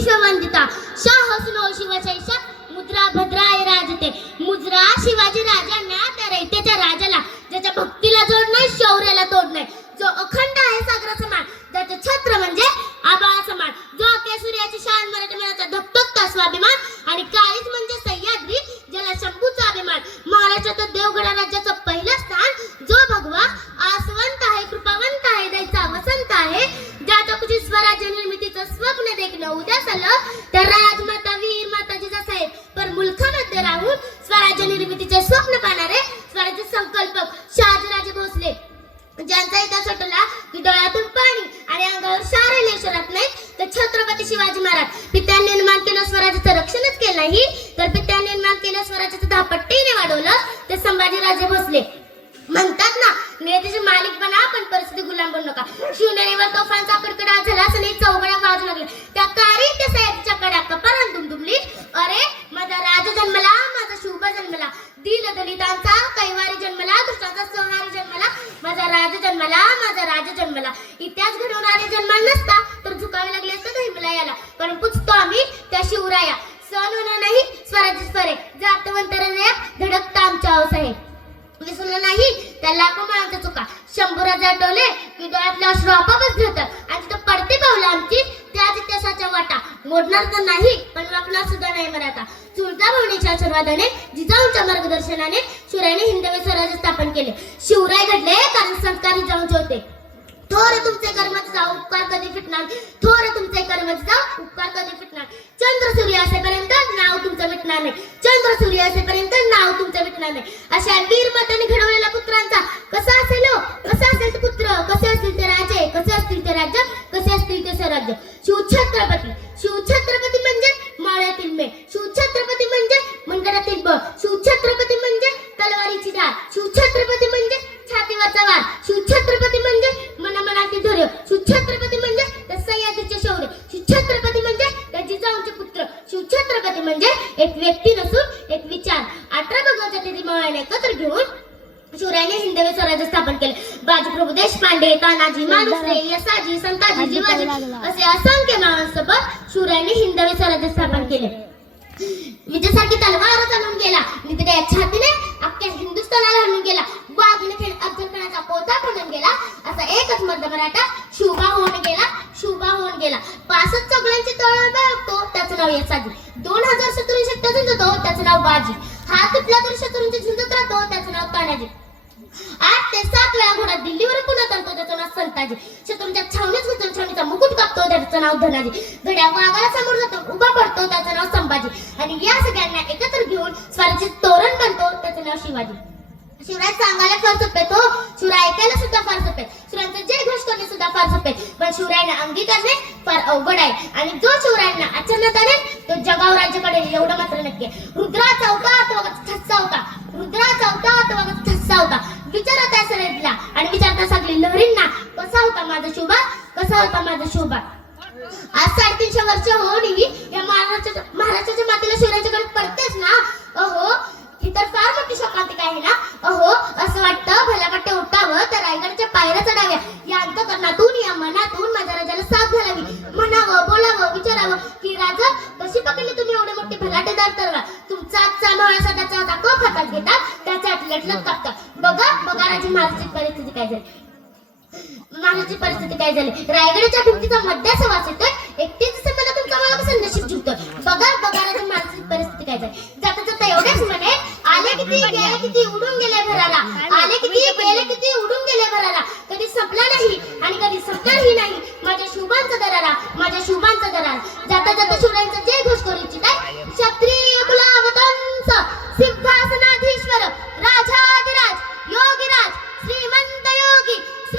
विश्ववंदिता शाह सुनो शिवशैषा मुद्रा भद्राय राजते मुद्रा शिवाजी राजांना त्या रयतेच्या राजाला ज्याच्या भक्तीला जोड नाही शौर्याला तोड नाही जो अखंड आहे सागराचा मान ज्याचे छत्र म्हणजे आभाळाचा मान जो अख्या सूर्याची शान मराठी मनाचा धगधगता स्वाभिमान आणि काळीज म्हणजे सह्याद्री ज्याला शंभूचा अभिमान महाराष्ट्रात देवगडा राज्याचं पहिलं स्थान जो भगवा आसवंत आहे कृपावंत आहे दयचा वसंत आहे ज्याच्या कुठे स्वराज्य निर्मितीचं स्वप्न देखणं उद्यास आलं तर राजमाता वीर माता जिजासाहेब पर मुलखामध्ये राहून स्वराज्य निर्मितीचे स्वप्न पाहणारे स्वराज्य संकल्पक शहाजीराजे भोसले ज्यांचा इतिहास आठवला की डोळ्यातून पाणी आणि अंगावर शारेले शरत नाही तर छत्रपती शिवाजी महाराज पित्यांनी निर्माण केलं स्वराज्याचं रक्षणच केलं नाही तर पित्यांनी निर्माण केलं स्वराज्याचं 10 पट्टीने वाढवलं ते संभाजीराजे भोसले म्हणतात ना नियतीचे मालिक बना पण परिस्थिती गुलाम बनू नका शिवनेरीवर तोफांचा कडकडाट झाला असं चौघड्या वाजू लागल्या त्या कारी त्या सयाजीच्या कड्या कपारात दुमदुमली अरे माझा राजा जन्मला माझा शुभ जन्मला दीन दलितांचा कैवारी जन्मला दुष्टांचा संहारी जन्मला माझा राजा जन्मला माझा राजा जन्मला इतिहास घडवणारे जन्माला नसता तर झुकावे लागले असते हिमला याला पण पुजतो आम्ही त्या शिवराया सण होणार नाही स्वराज्य स्वरे जातवंत हृदय धडकता आमच्या अवसाहेब विसरलं नाही त्या लाखो माणसाच्या चुका शंभूराजे आठवले की डोळ्यातले अश्रू आपोआपच घेतात आणि तिथं पडते पावलं आमची त्याच इतिहासाच्या वाटा मोडणार तर नाही पण वाकणार सुद्धा नाही मराठा चुलता भवनीच्या आशीर्वादाने जिजाऊंच्या मार्गदर्शनाने शिवरायांनी हिंदवी स्वराज्य स्थापन केले शिवराय घडले कारण संस्कार जिजाऊंचे होते थोर तुमचे कर्मच जाऊ उपकार कधी फिटणार थोर तुमचे कर्मच जाऊ उपकार कधी फिटणार चंद्र सूर्य असेपर्यंत नाव तुमचं मिटणार नाही चंद्र सूर्य असेपर्यंत नाव तुमचं मिटणार नाही अशा वीर मातांनी घडवलेल्या पुत्रांचा कसा असेल कसा असेल ते पुत्र कसे असतील ते राजे कसे असतील ते राज्य कसे असतील ते स्वराज्य शिवछत्रपती म्हणजे माळ्यातील मेघ शिवछत्रपती म्हणजे मंदिरातील बळ शिवछत्रपती म्हणजे तलवारीची धार शिवछत्रपती म्हणजे छातीवरचा वार शिवछत्रपती म्हणजे मनामनातील धैर्य शिवछत्रपती म्हणजे त्या सह्याद्रीचे शौर्य शिवछत्रपती म्हणजे त्या जिजाऊंचे पुत्र शिवछत्रपती म्हणजे एक व्यक्ती नसून एक विचार 18 भगवानच्या तिथी मळ्याने एकत्र घेऊन शिवरायांनी हिंदवी स्वराज्य स्थापन केले बाजीप्रभू देशपांडे तानाजी मालुसरे यसाजी संताजी जिवाजी असे असंख्य महासोबत शिवरायांनी हिंदवी स्वराज्य स्थापन केले विजयासाठी तलवार चालून गेला निधड्या छातीने अख्ख्या हिंदुस्थानाला हणून गेला वाघने खेळ अफजलखानाचा पोता फुटून गेला असा एकच मर्द मराठा शुभा होऊन गेला 65 चगळ्यांची तळमळ बळकतो त्याचं नाव यसाजी 2000 शत्रूंशी झुंजतो त्याचं नाव बाजी हात तुटला तरी शत्रूंची झुंजत राहतो त्याचं नाव तानाजी 8 ते 7 वेळा घोडा दिल्लीवर पुन्हा आणतो त्याचं नाव संताजी शत्रूंच्या छावणीत घुसून छावणीचा मुकुट कापतो त्याचं नाव धनाजी घड्या वाघाला समोर जातो उभा पडतो त्याचं नाव संभाजी आणि या सगळ्यांना एकत्र घेऊन स्वराज्याचे तोरण बनतो त्याचं नाव शिवाजी शिवराय सांगायला फार सोपे तो शिवराय ऐकायला सुद्धा फार सोपे शिवरायांचा जय घोष करणे सुद्धा फार सोपे पण शिवरायांना अंगी करणे फार अवघड आहे आणि जो शिवरायांना अचानक आणेल तो जगावर राज्य करेल एवढं मात्र नक्की रुद्राचा अवतार तो ठस्सा होता रुद्राचा अवतार तो ठस्सा होता विचारता सरेला आणि विचारता सगळी लहरींना कसा होता माझा शोभा आज 350 वर्ष होऊनही या महाराष्ट्राच्या मातेला शिवरायांच्या गळ्यात पडतेच ना अहो ही तर फार मोठी शोकांतिका आहे ना अहो असं वाटतं भल्या वाटते उठावं तर रायगडच्या पायऱ्या चढाव्या या अंतकरणातून या मनातून माझ्या राजाला साथ घालावी म्हणावं बोलावं विचारावं की राजा कशी पकडली तुम्ही एवढे मोठे भलाटेदार तलवार तुमचा आजचा माळा सदाचा दाखव हातात घेतात त्याच्या आटलटलत कापतात बघा राजे महाराजांची परिस्थिती काय झाली रायगडच्या भिंतीचा मध्याचा वास येतोय 31 डिसेंबरला तुमचा मला कसं नशीब झुकतोय बघा राजे महाराजांची परिस्थिती काय झाली जाता एवढेच म्हणे आले किती गेले किती उडून गेले घराला आले किती गेले किती उडून गेले घराला कधी संपला नाही आणि कधी संपणारही नाही माझ्या शुभांचा दरारा जाता